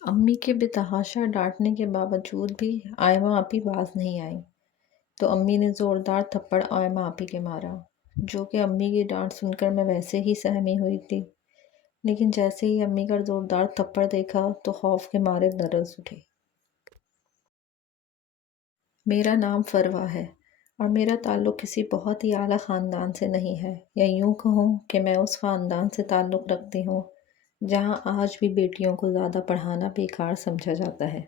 امی کے بتحاشا ڈانٹنے کے باوجود بھی آئمہ آپی باز نہیں آئی تو امی نے زوردار تھپڑ آئمہ آپی کے مارا، جو کہ امی کی ڈانٹ سن کر میں ویسے ہی سہمی ہوئی تھی، لیکن جیسے ہی امی کا زوردار تھپڑ دیکھا تو خوف کے مارے لرز اٹھی۔ میرا نام فروا ہے اور میرا تعلق کسی بہت ہی اعلیٰ خاندان سے نہیں ہے، یا یوں کہوں کہ میں اس خاندان سے تعلق رکھتی ہوں جہاں آج بھی بیٹیوں کو زیادہ پڑھانا بیکار سمجھا جاتا ہے۔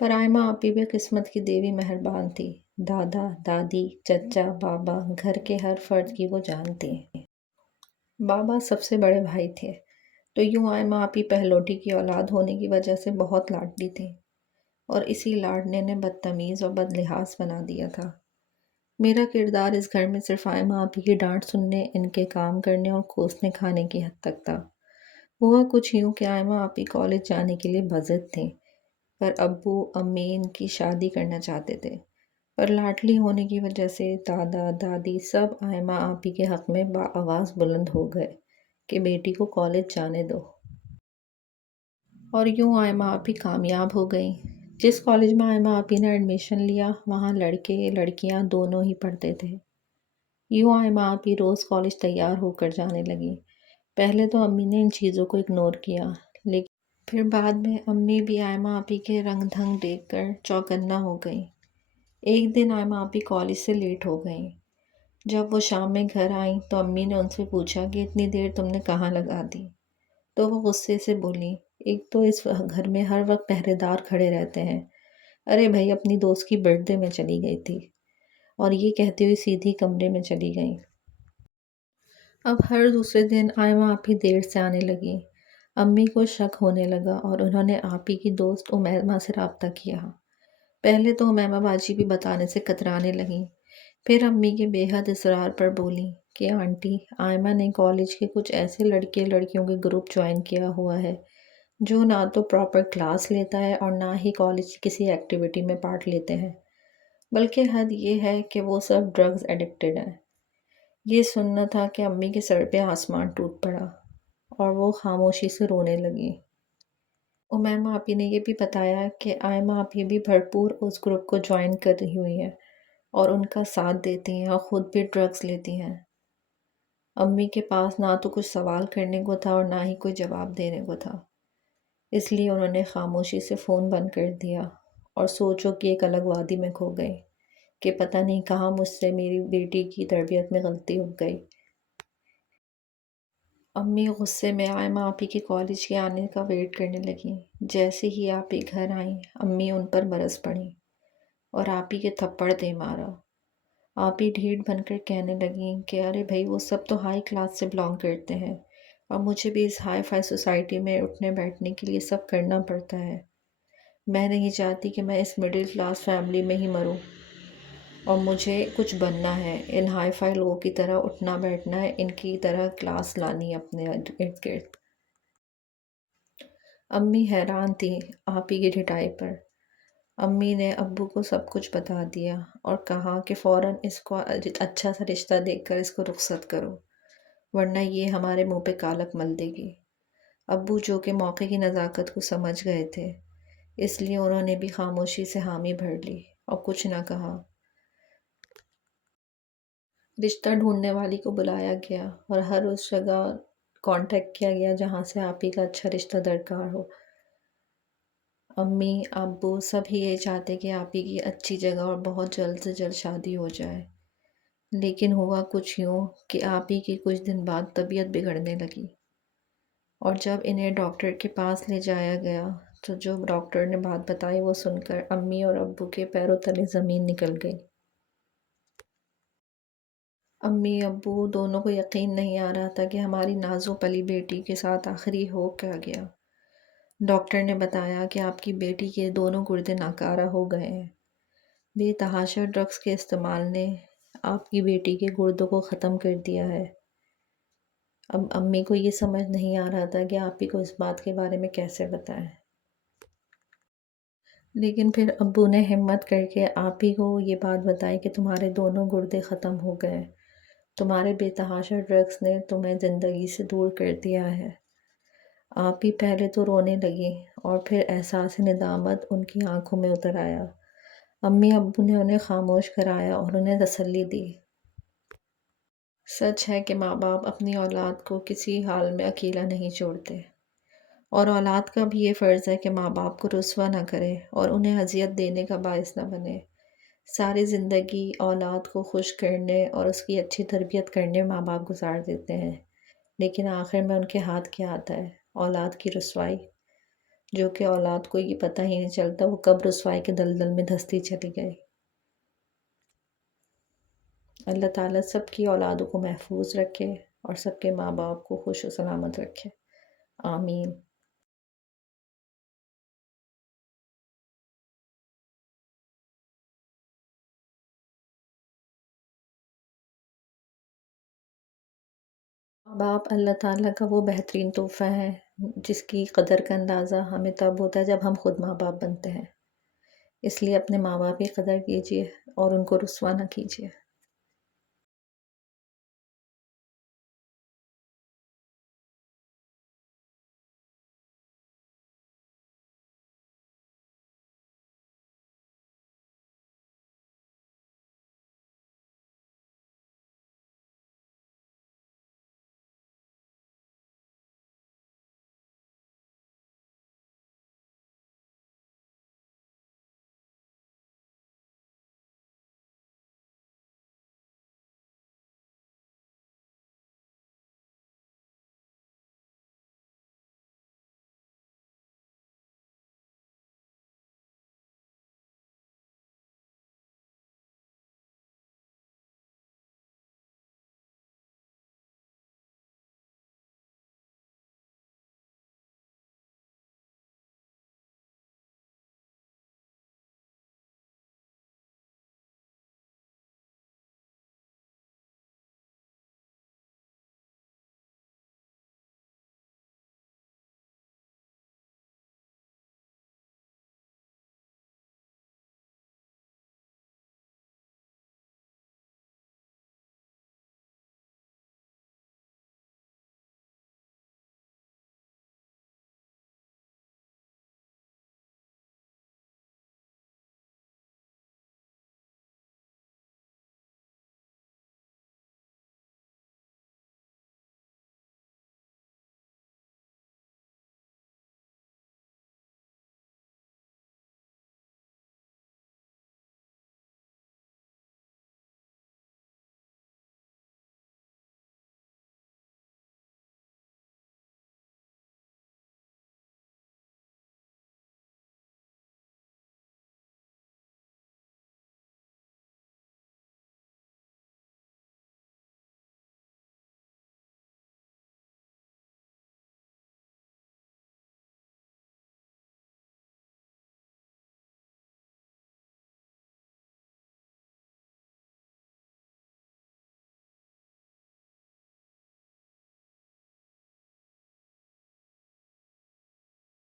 پر آئمہ آپی بھی قسمت کی دیوی مہربان تھی، دادا، دادی، چچا، بابا، گھر کے ہر فرد کی وہ جانتی ہیں۔ بابا سب سے بڑے بھائی تھے، تو یوں آئمہ آپی پہلوٹی کی اولاد ہونے کی وجہ سے بہت لاڈلی تھی، اور اسی لاڈنے نے بدتمیز اور بدلحاظ بنا دیا تھا۔ میرا کردار اس گھر میں صرف آئمہ آپی کی ڈانٹ سننے، ان کے کام کرنے اور کوسنے کھانے کی حد تک تھا۔ ہوا کچھ یوں کہ آئمہ آپی کالج جانے کے لیے بضد تھیں، پر ابو امی ان کی شادی کرنا چاہتے تھے، پر لاڈلی ہونے کی وجہ سے دادا دادی سب آئمہ آپی کے حق میں آواز بلند ہو گئے کہ بیٹی کو کالج جانے دو، اور یوں آئمہ آپی کامیاب ہو گئیں۔ جس کالج میں آئمہ آپی نے ایڈمیشن لیا وہاں لڑکے لڑکیاں دونوں ہی پڑھتے تھے۔ یوں آئمہ آپی روز کالج تیار ہو کر جانے لگیں۔ پہلے تو امی نے ان چیزوں کو اگنور کیا، لیکن پھر بعد میں امی بھی آئمہ آپی کے رنگ ڈھنگ دیکھ کر چوکنا ہو گئیں۔ ایک دن آئمہ آپی کالج سے لیٹ ہو گئیں۔ جب وہ شام میں گھر آئیں تو امی نے ان سے پوچھا کہ اتنی دیر تم نے کہاں لگا دی؟ تو وہ غصے سے بولیں، ایک تو اس گھر میں ہر وقت پہرے دار کھڑے رہتے ہیں، ارے بھائی اپنی دوست کی برتھ ڈے میں چلی گئی تھی، اور یہ کہتی ہوئی سیدھی کمرے میں چلی گئیں۔ اب ہر دوسرے دن آئمہ آپی دیر سے آنے لگیں۔ امی کو شک ہونے لگا اور انہوں نے آپی کی دوست امیمہ سے رابطہ کیا۔ پہلے تو امیمہ باجی بھی بتانے سے کترانے لگیں، پھر امی کے بے حد اصرار پر بولیں کہ آنٹی، آئمہ نے کالج کے کچھ ایسے لڑکے لڑکیوں کے گروپ جوائن کیا ہوا ہے جو نہ تو پراپر کلاس لیتا ہے اور نہ ہی کالج کی کسی ایکٹیویٹی میں پارٹ لیتے ہیں، بلکہ حد یہ ہے کہ وہ سب ڈرگز ایڈکٹڈ ہیں۔ یہ سننا تھا کہ امی کے سر پہ آسمان ٹوٹ پڑا اور وہ خاموشی سے رونے لگی۔ امیمہ آپی نے یہ بھی بتایا کہ آئمہ آپی بھی بھرپور اس گروپ کو جوائن کر رہی ہوئی ہیں اور ان کا ساتھ دیتی ہیں اور خود بھی ڈرگز لیتی ہیں۔ امی کے پاس نہ تو کچھ سوال کرنے کو تھا اور نہ ہی کوئی جواب دینے کو تھا، اس لیے انہوں نے خاموشی سے فون بند کر دیا اور سوچو کہ ایک الگ وادی میں کھو گئی کہ پتہ نہیں کہاں مجھ سے میری بیٹی کی تربیت میں غلطی ہو گئی۔ امی غصے میں آئمہ آپی کے کالج کے آنے کا ویٹ کرنے لگیں۔ جیسے ہی آپی گھر آئیں امی ان پر برس پڑیں اور آپی کے تھپڑ دے مارا۔ آپی ڈھیٹ بن کر کہنے لگیں کہ ارے بھائی وہ سب تو ہائی کلاس سے بلانگ کرتے ہیں اور مجھے بھی اس ہائی فائی سوسائٹی میں اٹھنے بیٹھنے کے لیے سب کرنا پڑتا ہے۔ میں نہیں چاہتی کہ میں اس مڈل کلاس فیملی میں ہی مروں، اور مجھے کچھ بننا ہے، ان ہائی فائی لوگوں کی طرح اٹھنا بیٹھنا ہے، ان کی طرح کلاس لانی ہے اپنے ارد گرد۔ امی حیران تھی آپی کی ڈھٹائی پر۔ امی نے ابو کو سب کچھ بتا دیا اور کہا کہ فوراً اس کو اچھا سا رشتہ دیکھ کر اس کو رخصت کرو، ورنہ یہ ہمارے منہ پہ کالک مل دے گی۔ ابو جو کہ موقع کی نزاکت کو سمجھ گئے تھے، اس لیے انہوں نے بھی خاموشی سے حامی بھر لی اور کچھ نہ کہا۔ رشتہ ڈھونڈنے والی کو بلایا گیا اور ہر اس جگہ کانٹیکٹ کیا گیا جہاں سے آپی کا اچھا رشتہ درکار ہو۔ امی ابو سب ہی یہ چاہتے کہ آپی کی اچھی جگہ اور بہت جلد سے جلد شادی ہو جائے، لیکن ہوا کچھ یوں کہ آپی کی کچھ دن بعد طبیعت بگڑنے لگی، اور جب انہیں ڈاکٹر کے پاس لے جایا گیا تو جو ڈاکٹر نے بات بتائی وہ سن کر امی اور ابو کے پیروں تلے زمین نکل گئی۔ امی ابو دونوں کو یقین نہیں آ رہا تھا کہ ہماری نازو پلی بیٹی کے ساتھ آخری ہو کیا گیا۔ ڈاکٹر نے بتایا کہ آپ کی بیٹی کے دونوں گردے ناکارہ ہو گئے ہیں۔ بے تحاشا ڈرگس کے استعمال نے آپ کی بیٹی کے گردوں کو ختم کر دیا ہے۔ اب امی کو یہ سمجھ نہیں آ رہا تھا کہ آپی کو اس بات کے بارے میں کیسے بتائیں، لیکن پھر ابو نے ہمت کر کے آپی کو یہ بات بتائی کہ تمہارے دونوں گردے ختم ہو گئے، تمہارے بے تحاشا ڈرگس نے تمہیں زندگی سے دور کر دیا ہے۔ آپ بھی پہلے تو رونے لگی اور پھر احساس ندامت ان کی آنکھوں میں اتر آیا۔ امی ابو نے انہیں خاموش کرایا اور انہیں تسلی دی۔ سچ ہے کہ ماں باپ اپنی اولاد کو کسی حال میں اکیلا نہیں چھوڑتے، اور اولاد کا بھی یہ فرض ہے کہ ماں باپ کو رسوا نہ کرے اور انہیں اذیت دینے کا باعث نہ بنے۔ ساری زندگی اولاد کو خوش کرنے اور اس کی اچھی تربیت کرنے ماں باپ گزار دیتے ہیں، لیکن آخر میں ان کے ہاتھ کیا آتا ہے؟ اولاد کی رسوائی، جو کہ اولاد کو یہ پتہ ہی نہیں چلتا وہ کب رسوائی کے دلدل میں دھستی چلی گئی۔ اللہ تعالیٰ سب کی اولادوں کو محفوظ رکھے اور سب کے ماں باپ کو خوش و سلامت رکھے، آمین۔ ماں باپ اللہ تعالیٰ کا وہ بہترین تحفہ ہے جس کی قدر کا اندازہ ہمیں تب ہوتا ہے جب ہم خود ماں باپ بنتے ہیں۔ اس لیے اپنے ماں باپ کی قدر کیجیے اور ان کو رسوا نہ کیجیے۔